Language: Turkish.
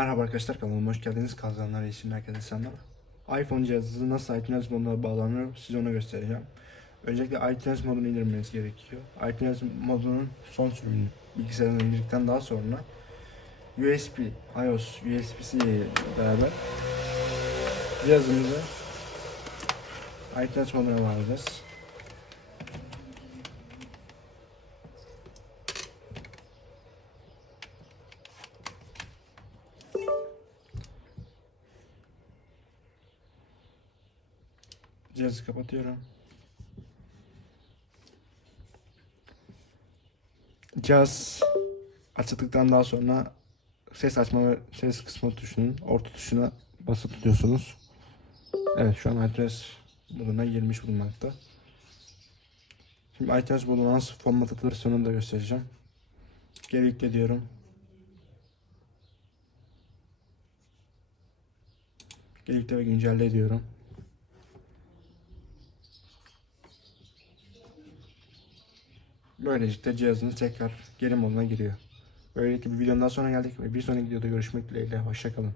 Merhaba arkadaşlar kanalıma hoş geldiniz. Kazanlar herkese selamlar. iPhone cihazı nasıl iTunes moduna bağlanır size onu göstereceğim. Öncelikle iTunes modunu indirmeniz gerekiyor. iTunes modunun son sürümünü bilgisayarına indirdikten daha sonra USB, iOS USB'si ile beraber cihazımızı iTunes moduna bağlayacağız. Cihazı kapatıyorum. Cihaz açıldıktan daha sonra ses açma ve ses kısmı tuşunun orta tuşuna basıp tutuyorsunuz. Evet şu an adres moduna girmiş bulunmakta. Şimdi iTunes nasıl format atılır da göstereceğim. Geri yükle diyorum. Geri yükle ve güncelle diyorum. Böylelikle cihazınız tekrar geri moduna giriyor. Böylelikle bir videonun daha sonra geldik ve bir sonraki videoda görüşmek dileğiyle. Hoşçakalın.